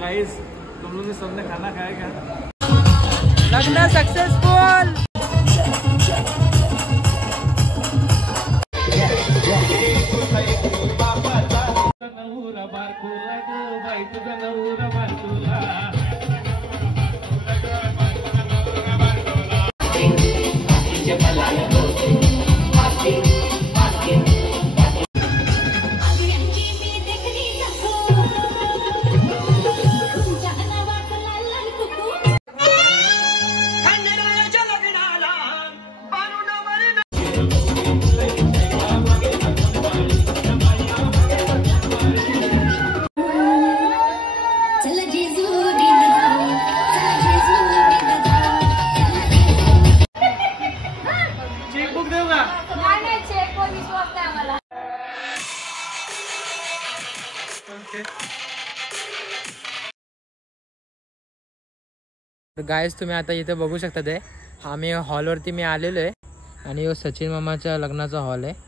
Guys तुम लोग ने सबने खाना खाया क्या? लगना सक्सेसफुल। तर गाईज तुम्ही आता इथे बघू शकता ते आम्ही हॉलवरती मी आलेलो आहे आणि यो सचिन मामाच्या लग्नाचा हॉल आहे.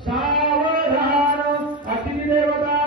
सावधान अतिदेवता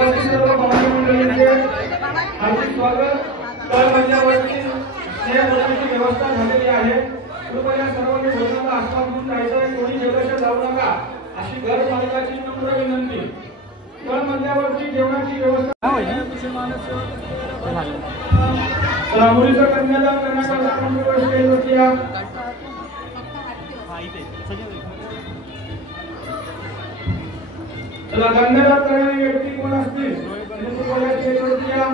उपस्थित सर्व पाहुणे मंडळींचे हार्दिक स्वागत. तळमजल्यावरती स्नेहभोजनाची व्यवस्था झालेली आहे. कृपया सर्वांनी भोजनाचा आस्वाद घेऊन जायचं. कोणी जेवल्याशिवाय जाऊ नका अशी घर मालकाची नम्र विनंती. तळमजल्यावरती जेवणाची व्यवस्था मुलीचं कन्यादान करण्याकरता कम्प्युटर स्टेजवरती या. चला कन्यादान करणारी व्यक्ती कोण असतील स्टेजवरती या.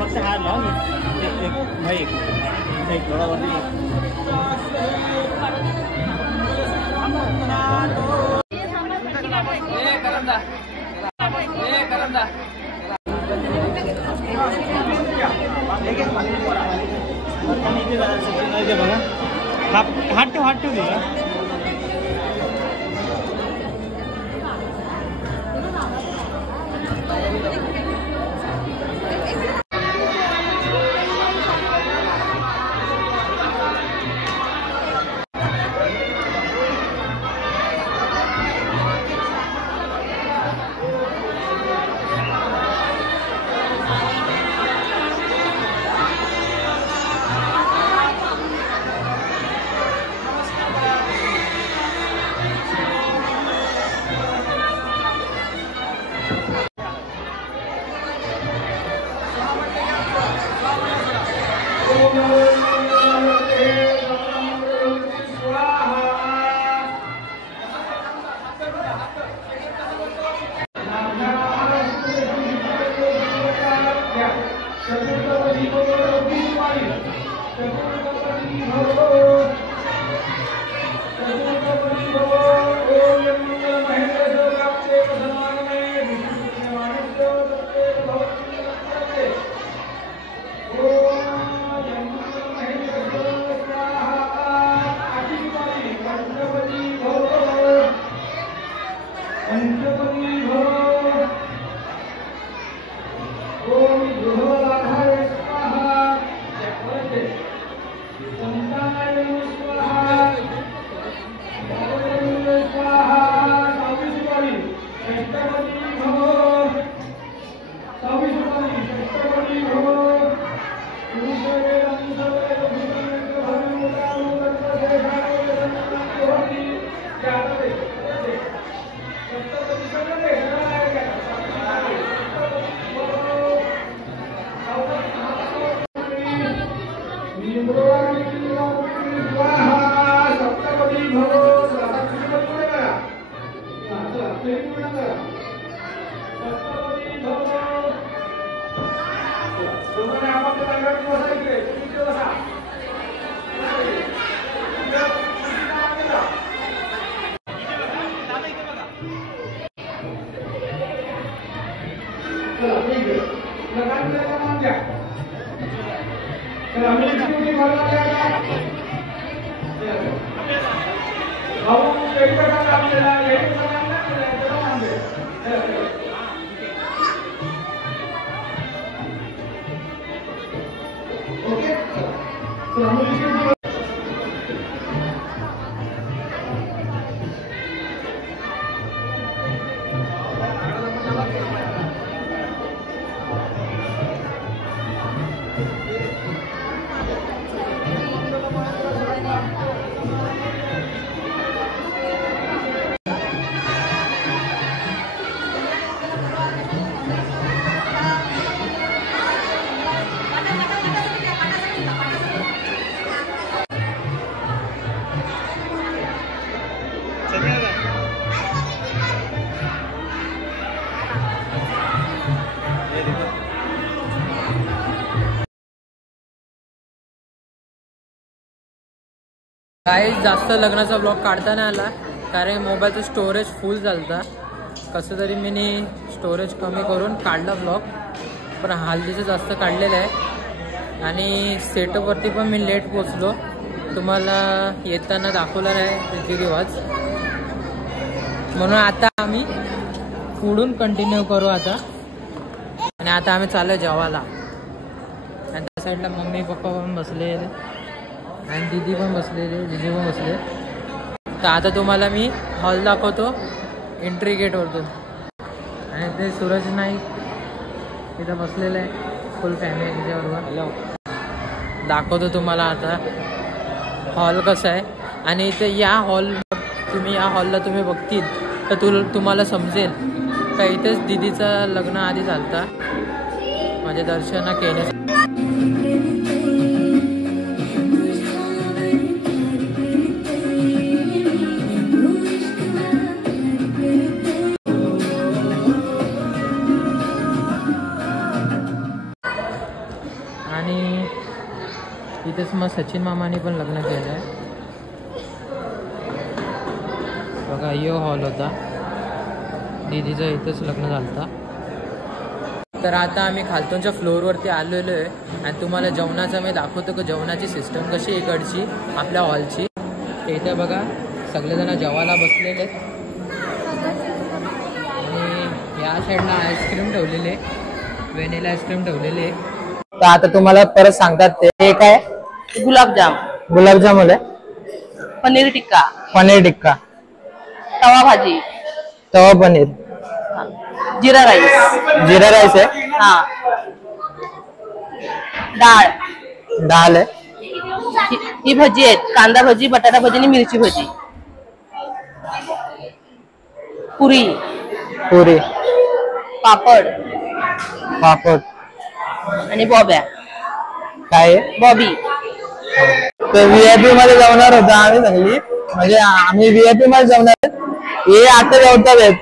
फक्त हार लाव एक थोडा हात ठेव दिला चतुर्थ लगातार मान द्या चला आम्ही किती बोलणार भाऊ एक प्रकार आपल्याला एक प्रकार नाही ओके तो आम्ही काही जास्त लग्नाचा ब्लॉग काढता नाही आला कारण मोबाईलचं स्टोरेज फुल झालता. कसं तरी मी स्टोरेज कमी करून काढला ब्लॉग, पण हल्दीचं जास्त काढलेलं आहे. आणि सेटअपवरती पण मी लेट पोचलो. तुम्हाला येताना दाखवणार आहे रीतिरिवाज. म्हणून आता आम्ही पुढून कंटिन्यू करू आता. आणि आता आम्ही चाललो जेवायला. आणि त्या साईडला मम्मी पप्पा पण बसले आणि दीदी पण बसलेले, दीदी पण बसले. तर आता तुम्हाला मी हॉल दाखवतो एंट्री गेटवरतून. आणि ते सूरज नाईक इथं बसलेलं आहे फुल फॅमिली त्याच्याबरोबर. दाखवतो तुम्हाला आता हॉल कसा आहे. आणि इथे या हॉलला तुम्ही बघतील तर तुम्हाला समजेल का इथेच दीदीचं लग्न आधी झालता. माझे दर्शन केले. आणि इथेच मग सचिन मामाने पण लग्न केलं आहे बघा. यो हॉल होता दीदीचं, इथंच लग्न झालं. तर आता आम्ही खालतूनच्या फ्लोअरवरती आलेलो आहे. आणि तुम्हाला जेवणाचं मी दाखवतो की जेवणाची सिस्टम कशी इकडची आपल्या हॉलची. इथे बघा सगळेजण जेवायला बसलेले आहेत. आणि या साईडला आईस्क्रीम ठेवलेले, व्हॅनिला आईस्क्रीम ठेवलेले. तर आता तुम्हाला परत सांगतात ते काय गुलाबजाम होते, पनीर टिक्का, तवा पनीर, जीरा राईस आहे. हाँ डाळ आहे. ही भजी आहेत, कांदा भजी, बटाटा भजी आणि मिरची भजी. पुरी, पापड आणि बॉब्या. काय बॉबी. तर VIP मध्ये जाणार होता आम्ही सगळी, म्हणजे आम्ही VIP मध्ये जाणार. हे आता जेवतात आहेत.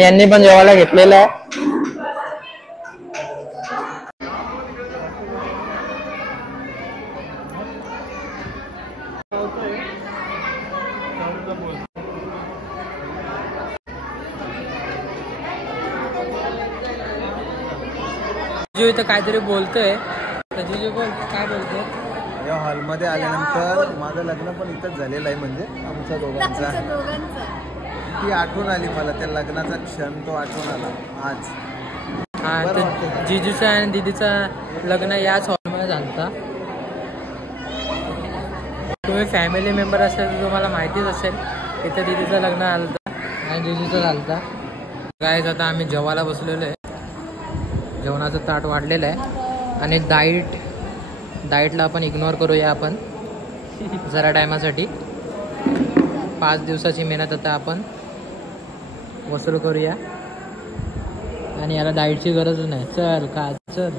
यांनी पण जेवायला घेतलेलं आहे. जिजू इथं काहीतरी बोलतोय. तर जिजू बोल, काय बोलतोय? या हॉलमध्ये आल्यानंतर माझं लग्न पण इथंच झालेलं आहे, म्हणजे आमच्या दोघांचा. ती आठवण आली मला, त्या लग्नाचा क्षण तो आठवण आला आज. हा, तर जिजूचं आणि दीदीचं लग्न याच हॉलमध्ये झालता. तुम्ही फॅमिली मेंबर असेल तर तुम्हाला माहितीच असेल. इथं दीदीचं लग्न झालं आणि जिजूचं झालता. गाईज आता आम्ही जेवायला बसलेलो आहे. जेवणाचं ताट वाढलेलं आहे. आणि डाएटला आपण इग्नोर करूया आपण जरा टायमासाठी. 5 दिवसाची मेहनत आता आपण वसूल करूया. आणि याला डाएटची गरज नाही. चल.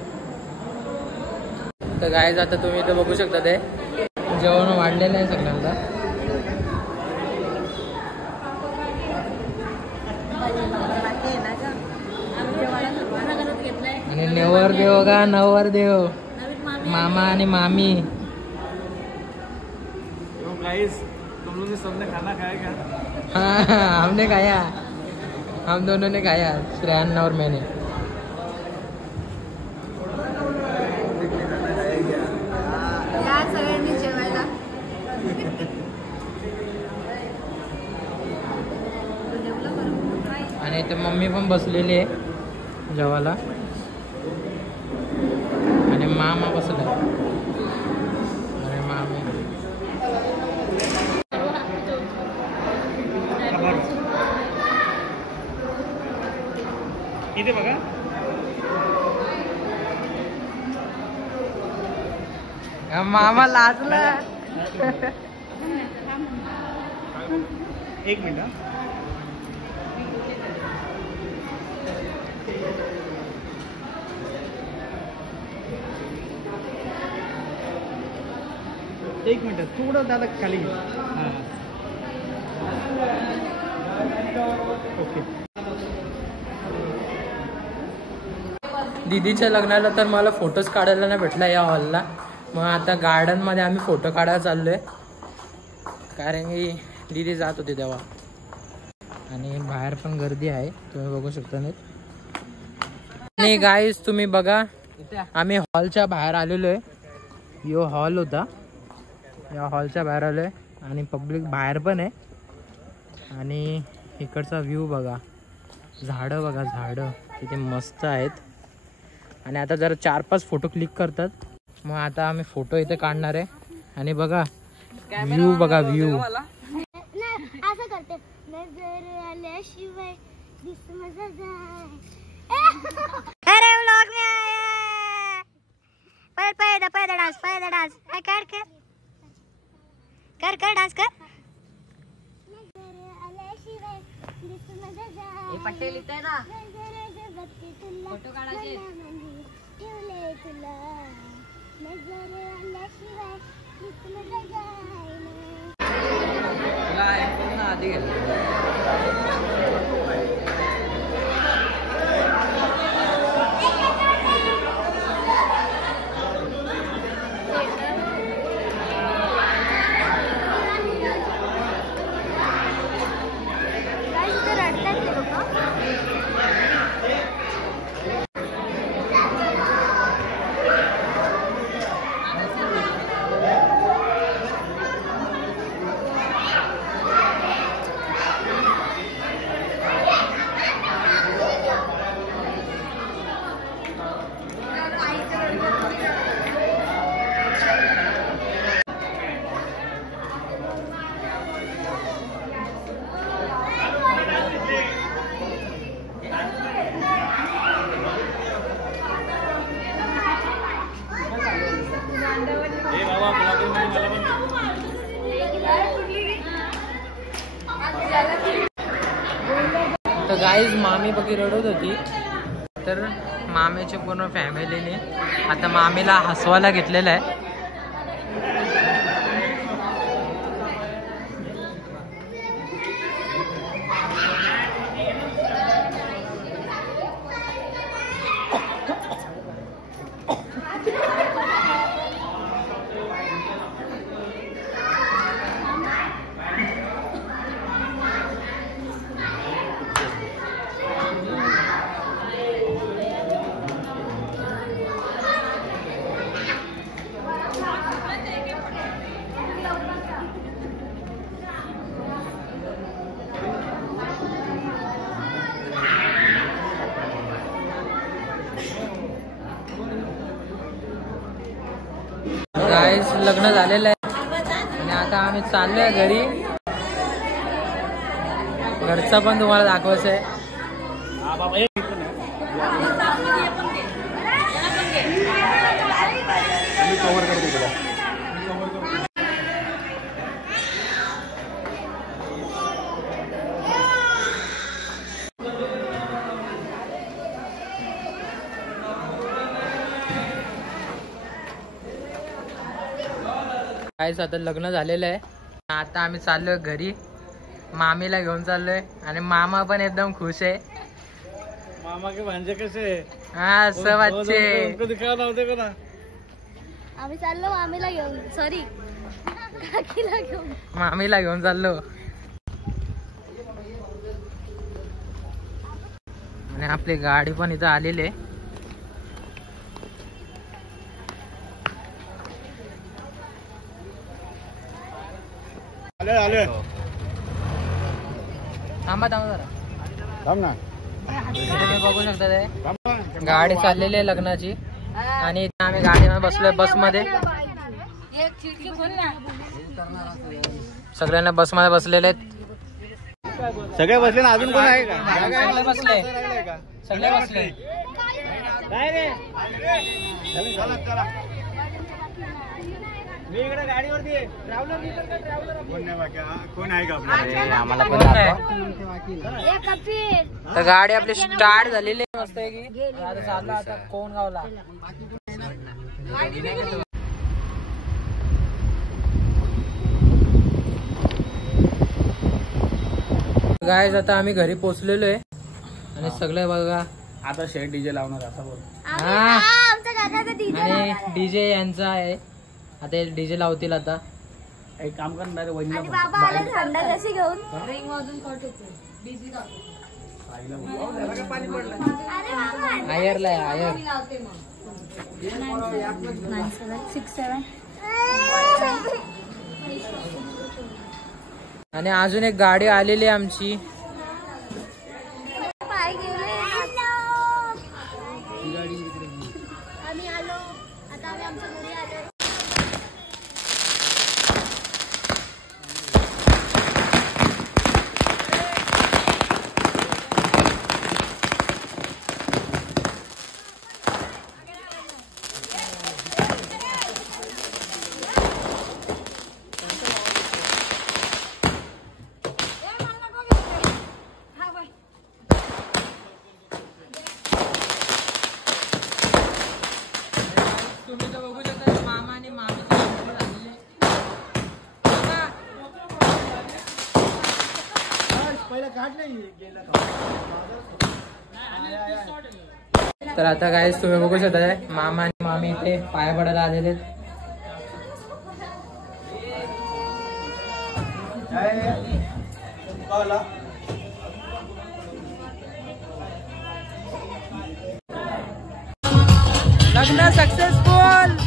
तर गाईज आता तुम्ही इथं बघू शकता ते जेवण वाढलेलं आहे सगळ्यांना. आणि नवरदेव का नवरदेव मामा आणि मामी. गाइस तुम लोगों ने सबने खाना खाएगा। हाँ हमने खाया, हम दोनों ने खाया, श्रेयान और मैंने। या सगळ्यांनी जेवायला। आणि इथे मम्मी पण बसलेली आहे जेवायला आणि मामा बसला। अरे मामी इथे बघा, मामा लाजला। एक मिनिट। एक मिनिट, थोडं दादा खाली घे। हां ओके। दीदीच्या लग्नाला तर मला फोटोज काढायला नाही भेटला या हॉलला, मग आता गार्डनमध्ये आम्ही फोटो काढायला चाललोय, कारण की दीदी जात होती तेव्हा। आणि बाहेर पण गर्दी आहे, तुम्ही बघू शकता नाही। आणि गाईज तुम्ही बघा, आम्ही हॉलच्या बाहेर आलेलो आहे। यो हॉल होता, या हॉलच्या बाहेर आलोय आणि पब्लिक बाहेर पण आहे। आणि इकडचा व्ह्यू बघा, झाडं बघा, झाडं किती मस्त आहेत। आणि आता जरा 4-5 फोटो क्लिक करतात, मग आता आम्ही फोटो इथे काढणार आहे। आणि बघा व्ह्यू बघा, व्ह्यू असं करते नजर आल्याशिवाय अरे व्लॉग में आया। पैदा डांस कर डांस कर। पटेल इथे ना फोटो काढायचे। आधी तर गाईज मामी बघी रडत होती, तर मामीच्या पूर्ण फॅमिलीने आता मामीला हसवायला घेतलेलं आहे। गाईस लग्न झालेलं आहे आणि आता आम्ही चाललोय घरी। घरचा पण तुम्हाला दाखवायचं आहे। गाईस आता लग्न झालेलं आहे, आता आम्ही चाललोय घरी, मामीला घेऊन चाललोय आणि मामा पण एकदम खुश आहे। मामा के भांजे कसे? हाँ सब अच्छे। उनको दिखाना होते को ना। आम्ही चाललो मामीला घेऊन, सॉरी मामीला घेऊन चाललो. आणि आपली गाडी पण इथं आलेली आहे. थांबा जरा तुम्ही बघू शकता ते गाडी चाललेली आहे लग्नाची. आणि आम्ही गाडीमध्ये बसलोय बसमध्ये. सगळ्यांना बसमध्ये बसलेले आहेत. सगळे बसले ना, अजून कोण आहे का? सगळे बसले, सगळे बसले. कोण आहे का? आम्हाला पण तर गाडी आपली स्टार्ट झालेली मस्त आहे की आता चालला. आता कोण गावला गाईज. आता आम्ही घरी पोहोचलेलो आहे आणि सगळे बघा आता शेट डीजे लावणार आता बोल. आणि डीजे यांचा आहे. आता डीजे लावतील. आता एक काम कर ना रे, वहिनीला आयरला आहे आयर. आणि अजून एक गाडी आलेली आहे आमची. तर आता काय तुम्ही बघू शकता मामा आणि मामी इथे पाया पडायला आलेले आहेत. लग्न सक्सेसफुल.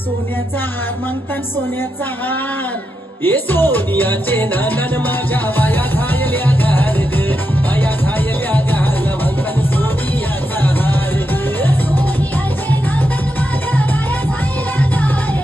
सोन्याचा हार मागतात, सोन्याचा हार. ये सोनियाचे नानन माझ्या बाया झायल्या घार ग, बाया झायल्या घार मागतात सोनियाचा हार ग. सोनियाचे नानन माझ्या बाया झायल्या घार.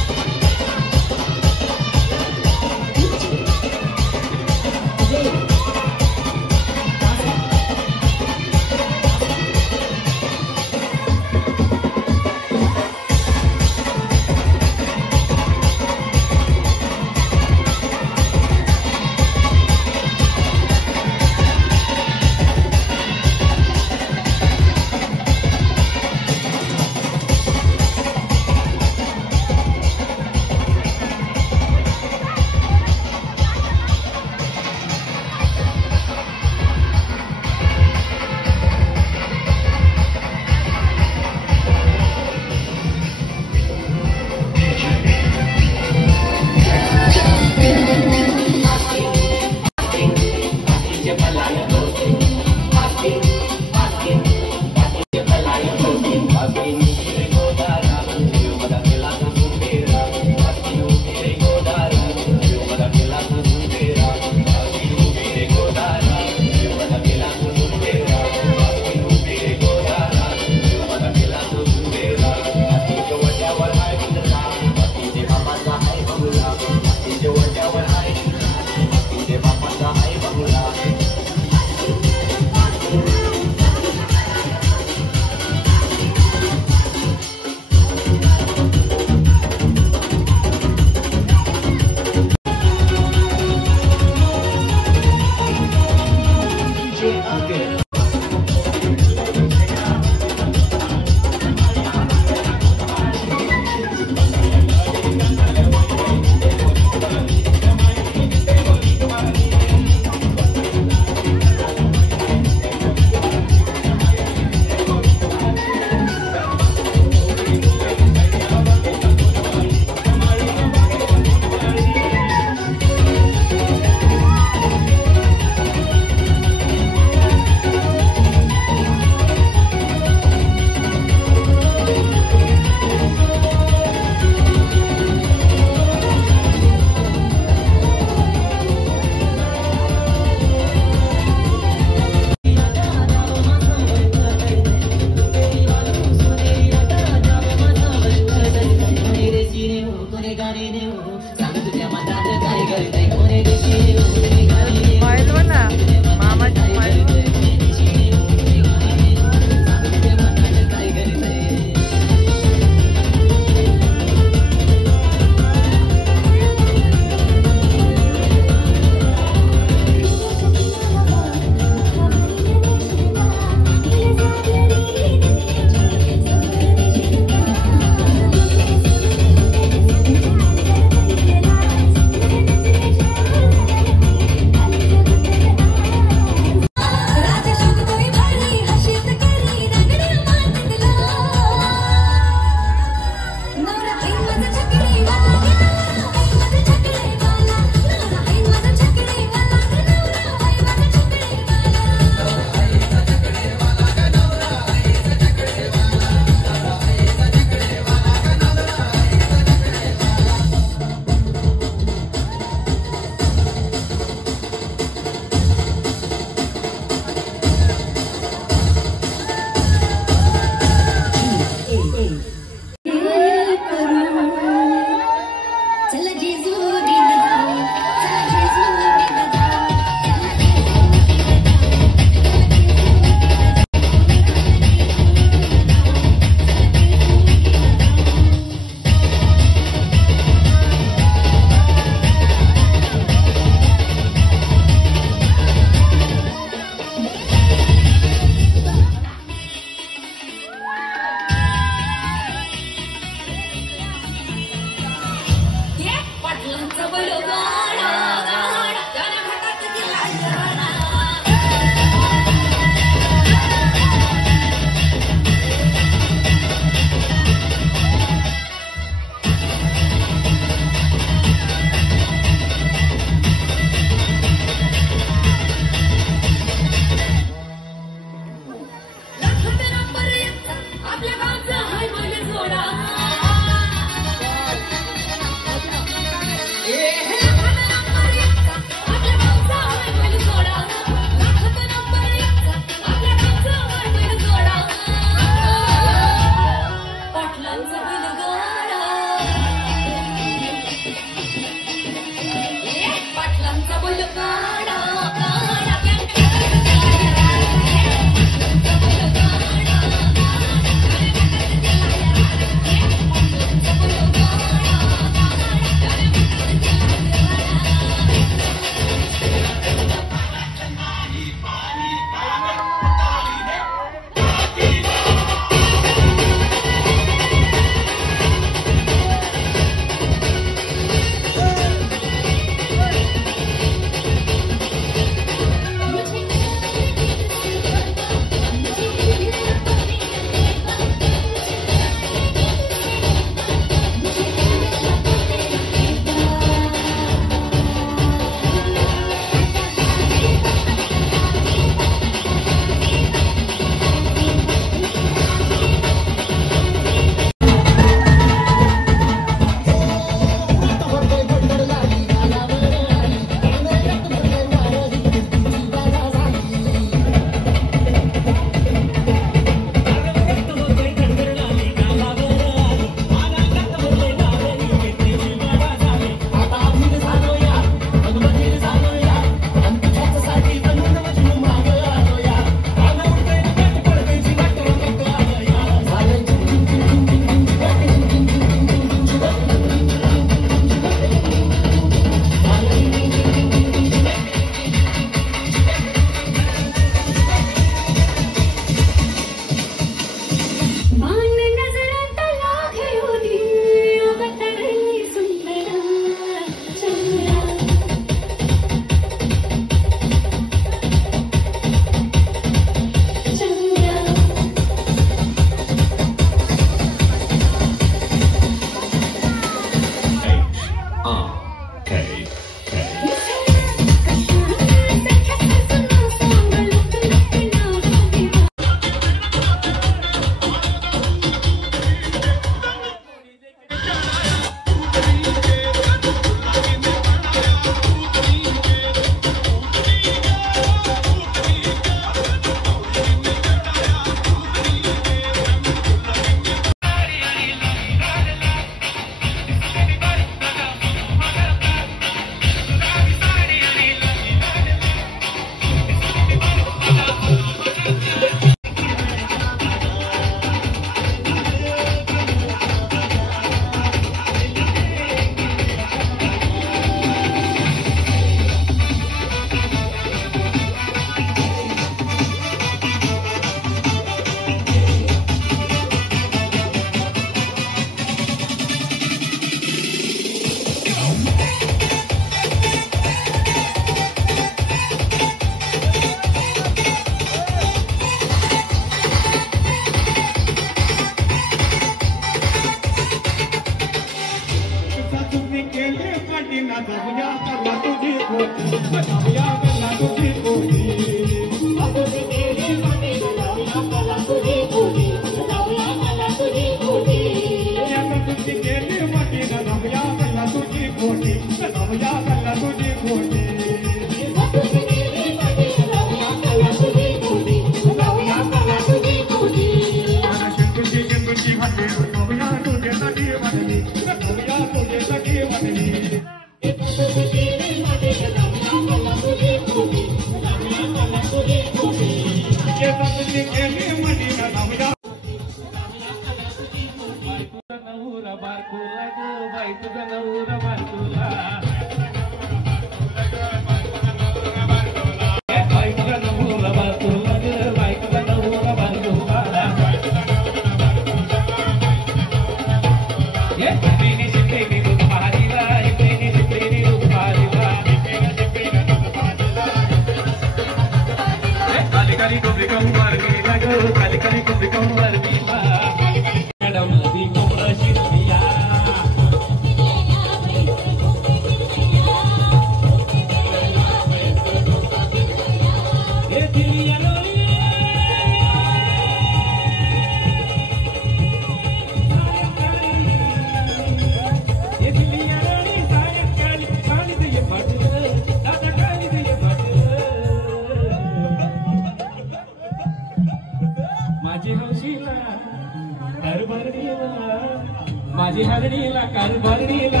माझी हरणीला कारभारणीला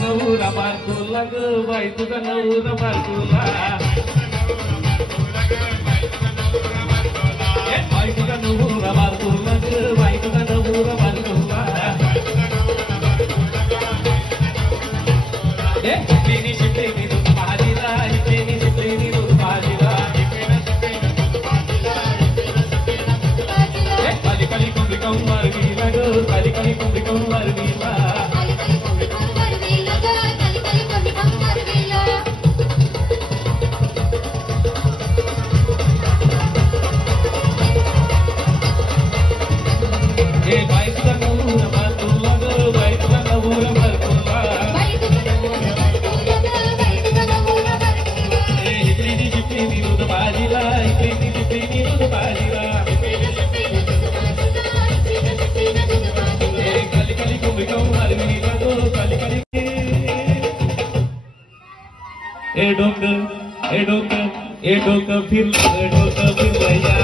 नवरा बारकोला ग बाई तुझा नवरा बारकोला बाई तुझा नवरा बारकोला ग बाई तुझा नवरा बारकोला शिपलेनी शिपलेनी दूध पाजीला शिपलेनी शिपलेनी दूध पाजीला काली काली कुंभी काऊन मारवीला ग काली काली कुंभी काऊन मारवीला डोकं फिरलया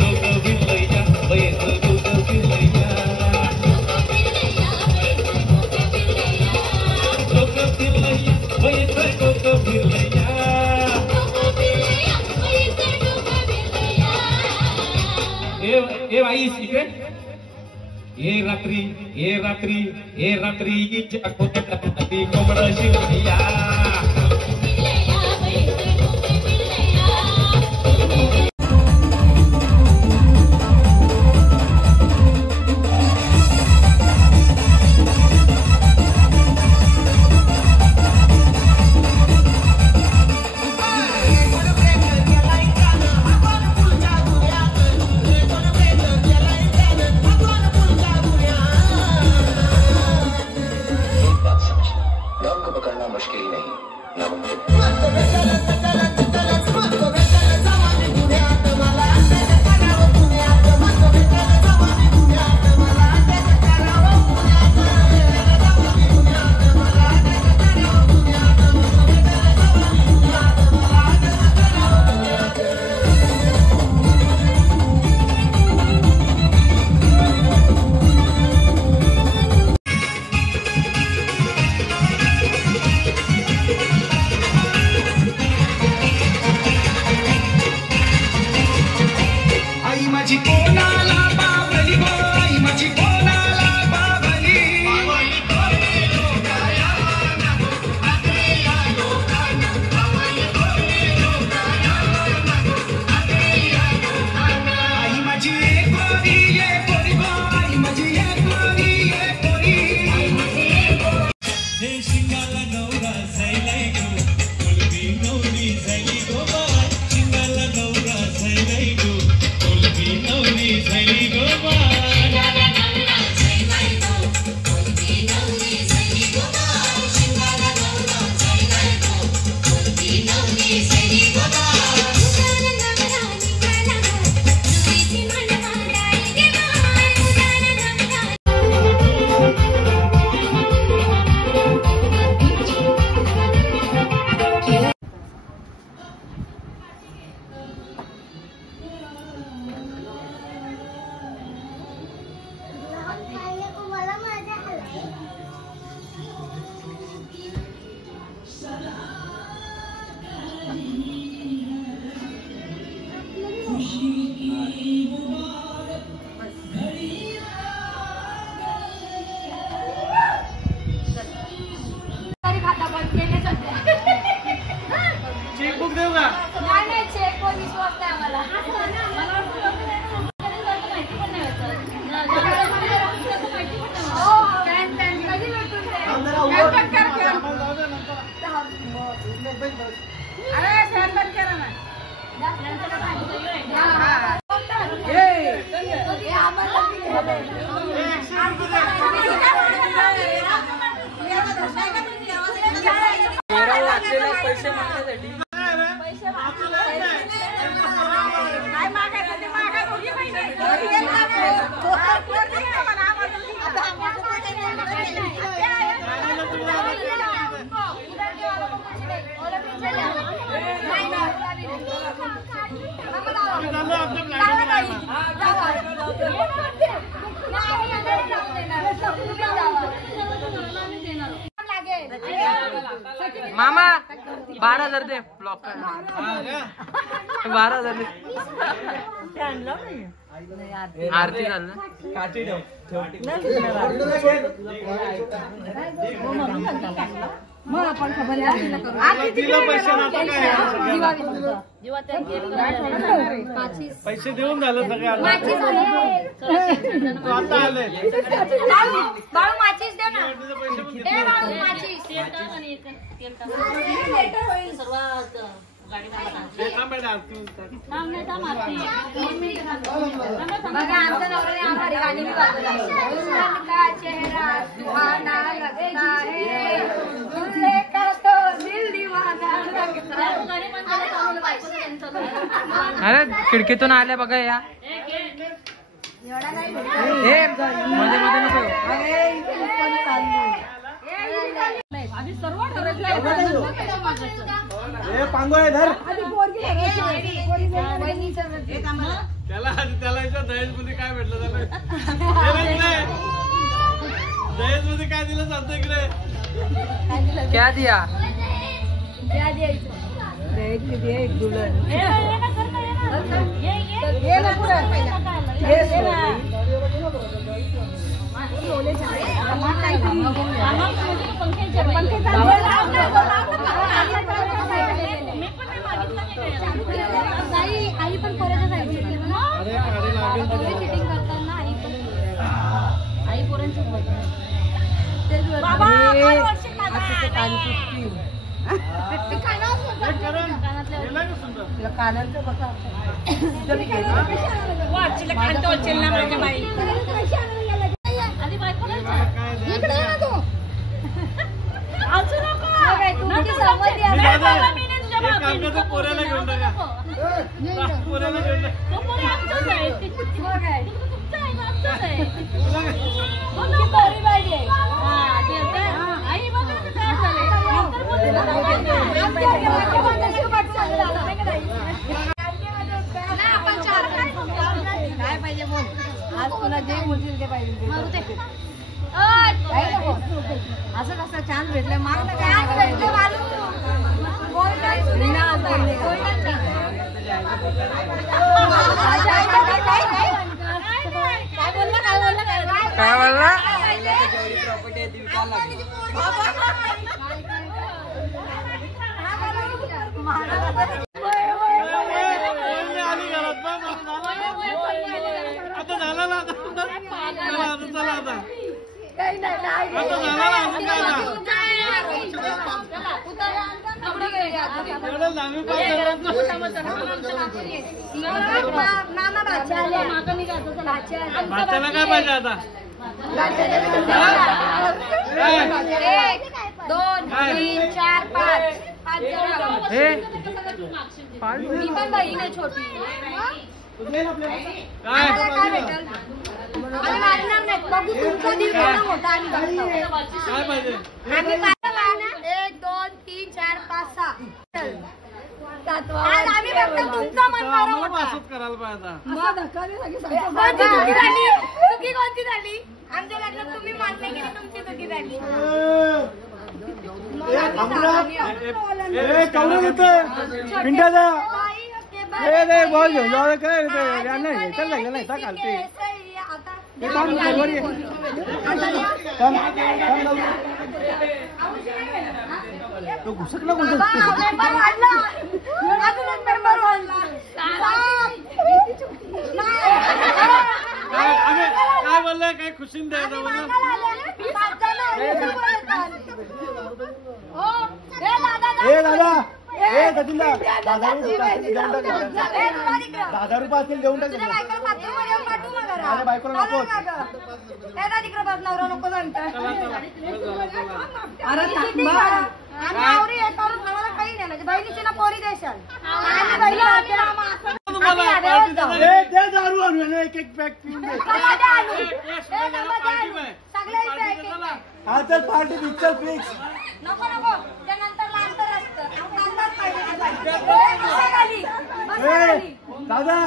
डोकं फिरलया वयस डोकं फिरलया डोकं फिरलया वयस डोकं फिरलया ए बाई इकडे ए रात्री कोंबड शिरलया डॉग को पकड़ना मुश्किल नहीं, माझी कोणाला बाबली गो आई माझी कोणाला बाबली आई माझी कोरी ये कोरी गो आई माझी ये कोरी हे शिंगाला नवरा सैलाई गो कोलबी नवरी सैली गो बाय शिंगाला नवरा सैलाई गो कोलबी नवरी सैली गो बाय चेकबुक देऊ का? नाही चेक वर विश्वास नाही आम्हाला. पैसे मागण्यासाठी काय मागायचं ते मागा दोघी बहिणी. मामा 12,000 दे ब्लॉक 12,000 दे. आरती झालं पैसे देऊन झालं सगळे आता आले बाळू माचीस दे ना. दे बाळू माचीस. बघा आमच्या नवऱ्याने आम्हाला गाणी बी वाजवली. उनका चेहरा सुहाना लगता है तुझे का तो दिल दीवाना लगता है. अरे खिडकीतून आल्या बघा या. हे मध्ये मध्ये नको. त्याला दहेज मध्ये काय भेटलं त्याला दहेज मध्ये काय दिलं चालतं इकडे क्या दिया आई पण पोराच्या साईडची चिटिंग करताना आई पोरांची पोऱ्याला घेऊन टाका पोऱ्याला घेऊन काय पाहिजे बोल. आज तुला जे म्हणतील ते पाहिजे. असं कसं चान्स भेटलं माग ना काय आता काही नाही आता झाला ना अजून काय आता एवढं लांबी पाय भाच्याला काय पाहिजे आता 1 2 3 4 5 मी पण बहीण आहे छोटी काय बघू तुमचा दिल केवढा मोठा आम्ही बघतो काय पाहिजे आम्ही पाहिलं ना 1 2 3 4 5 6 आज आम्ही फक्त तुमचा मन आम्हाला पासच करायला पाहिजे चुकी कोणती झाली आमच्या लग्नात तुम्ही मान्य केली तुमची चुकी झाली पिंडाचा बॉल घेऊन जाऊ काय नाही चल लागलं नाही खालते तो घुसकला कोणतं काय बोललं काय खुशीन द्यायचं दादा सचिन ₹1000 असतील देऊन टाक बायकोला नको नवरा नको सांगता काही नाही बहिणीची ना पोरी देशाल एक एक पॅक पिऊन दे चल पार्टी पिक्चर फिक्स नको नको त्यानंतर लांतर असतं दादा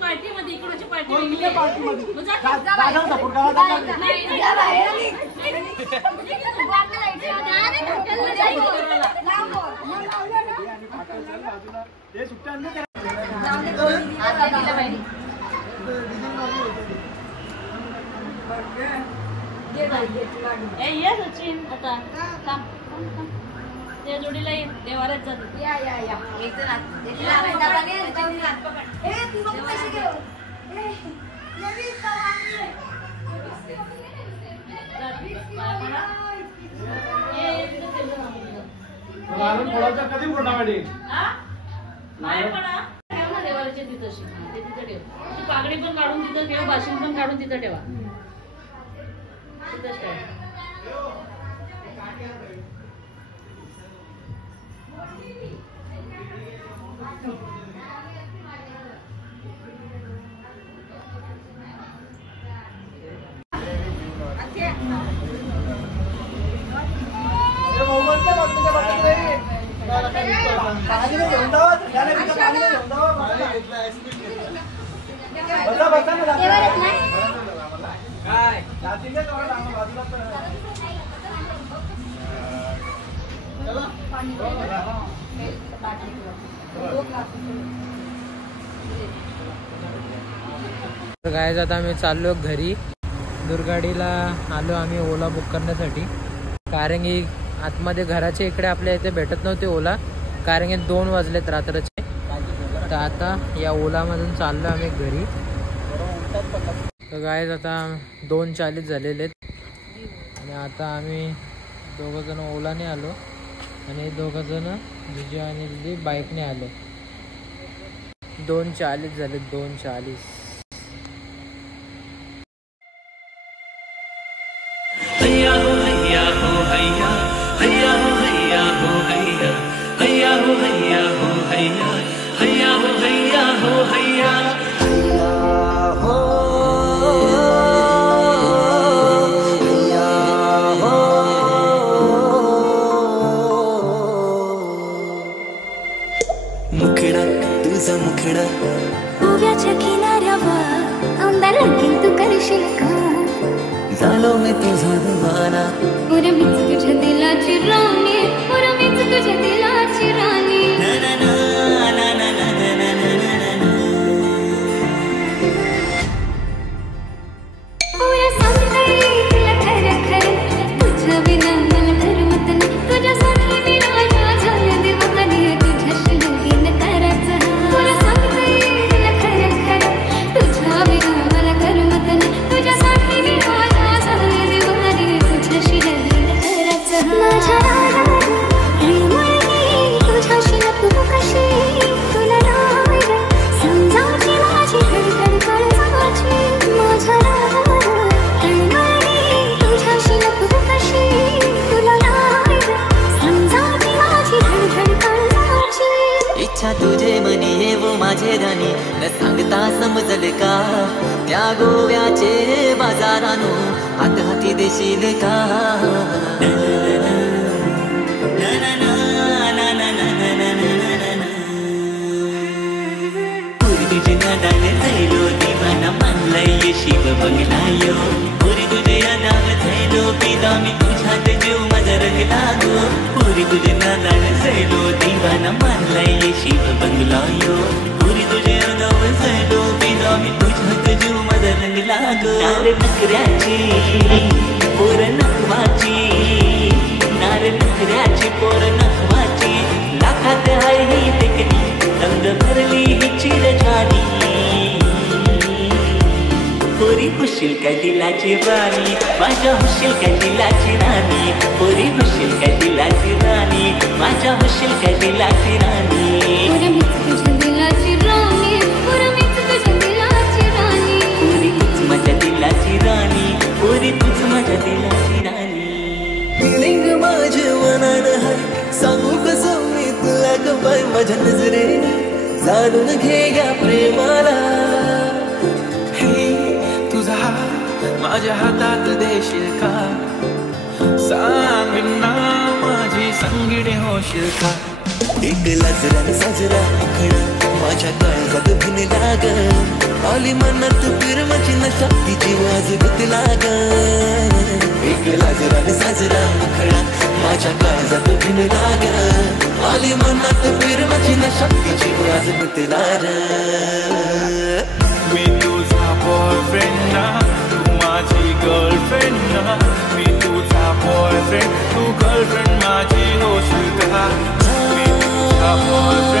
पार्टीमध्ये इकडची पार्टी ये सचिन आता त्या जोडीला देवाऱ्यात जाते या कधी मोठा गाडी देवाऱ्याच्या तिथं ते तिथं ठेव तू पागडी पण काढून तिथं ठेव बाशिंग पण काढून तिथं ठेवा तिथंच ठेवा गायज आता आम्ही चाललो घरी. दुर्गाडीला आलो आम्ही ओला बुक करण्यासाठी, कारण की आतमध्ये घराच्या इकडे आपल्या इथे भेटत नव्हते ओला, कारण की 2 वाजलेत रात्रीचे. तर आता या ओलामधून चाललो आम्ही घरी. तर गायज आता 2:40 झालेले आहेत आणि आता आम्ही 2 जण ओलाने आलो आणि 2 जण जिजू आणि दिदी बाईकने आलो. 2:40 झाले, 2:40. हैया हो हैया हो हैया, हैया हो हैया हो हैया, हैया हो हैया हो हैया, हैया हो हैया हो हैया, हैया हो हैया हो. मुखडा तुझा मुखडा गोव्याच्या किनाऱ्यावर आमदार लागेल तू करशील का, झालो मी तुझा दिवाना, मीच तुझ्या दिलाची राणी, मीच तुझ्या दिलाची राणी. पुऱ्या सांगते तुला खरं खरं, तुझ्या विना मला करमत नाही, तुझ्यासाठी मी राजा झाले दिवाणी, तुझ्याशी लगीन करायचं. पुऱ्या सांगते तुला खरं खरं, इच्छा तुझे मनी ये वो माझे राणी न सांगता समजल का त्या गोव्याचे बाजारानो हात हाती देशील का तुझे नादाने थैलो दिवाना मानलाय शिव बंगलायो पुरी तुझे नादाने थैलो पिता मी तुझ्यात जीव माझा रंगला गो पुरी तुझे नादाने थैलो दिवाना मानलाय शिव बंगलायो पुरी तुझे नादाने थैलो पिता मी तुझ्यात जीव माझा रंगला गो नारे नखऱ्याची पोर नखवाची नारे नखऱ्याची पोर नखवाची लाखात आहे ही देखणी रंग भरली ही चिरजानी पोरी हुशील काय दिलाची राणी माझ्या हुशील काय दिलाची राणी पोरी हुशील काय दिलाची राणी माझ्या हुशील काय दिलाची राणी तुझ्या दिलाची राणी तुझ्या दिलाची राणी पोरी तूच माझ्या दिलाची राणी पोरी तूच माझ्या दिलाची राणी फिलिंग माझ्या मनानं हाय सांगू कसं मी तुला ग बाय माझ्या नजरेने जाणून घे या प्रेमाला हे तुझा माझ्या हातात देशील का सांग ना माझी संगीने होशील का एक लाजरा साजरा खडा माझ्या काळजात भिनला ग आली मनात प्रेमाची नशा तिची वाज गुतला ग एक लाजरा साजरा खडा माझ्या काळजात भिनला ग आली मनात प्रेमाची नशा तिची वाज गुतला ग मी तुझा बॉयफ्रेंड ना तू माझी गर्लफ्रेंड ना मी तुझा बॉयफ्रेंड तू गर्लफ्रेंड माझी होशील का मी तुझा बॉयफ्रेंड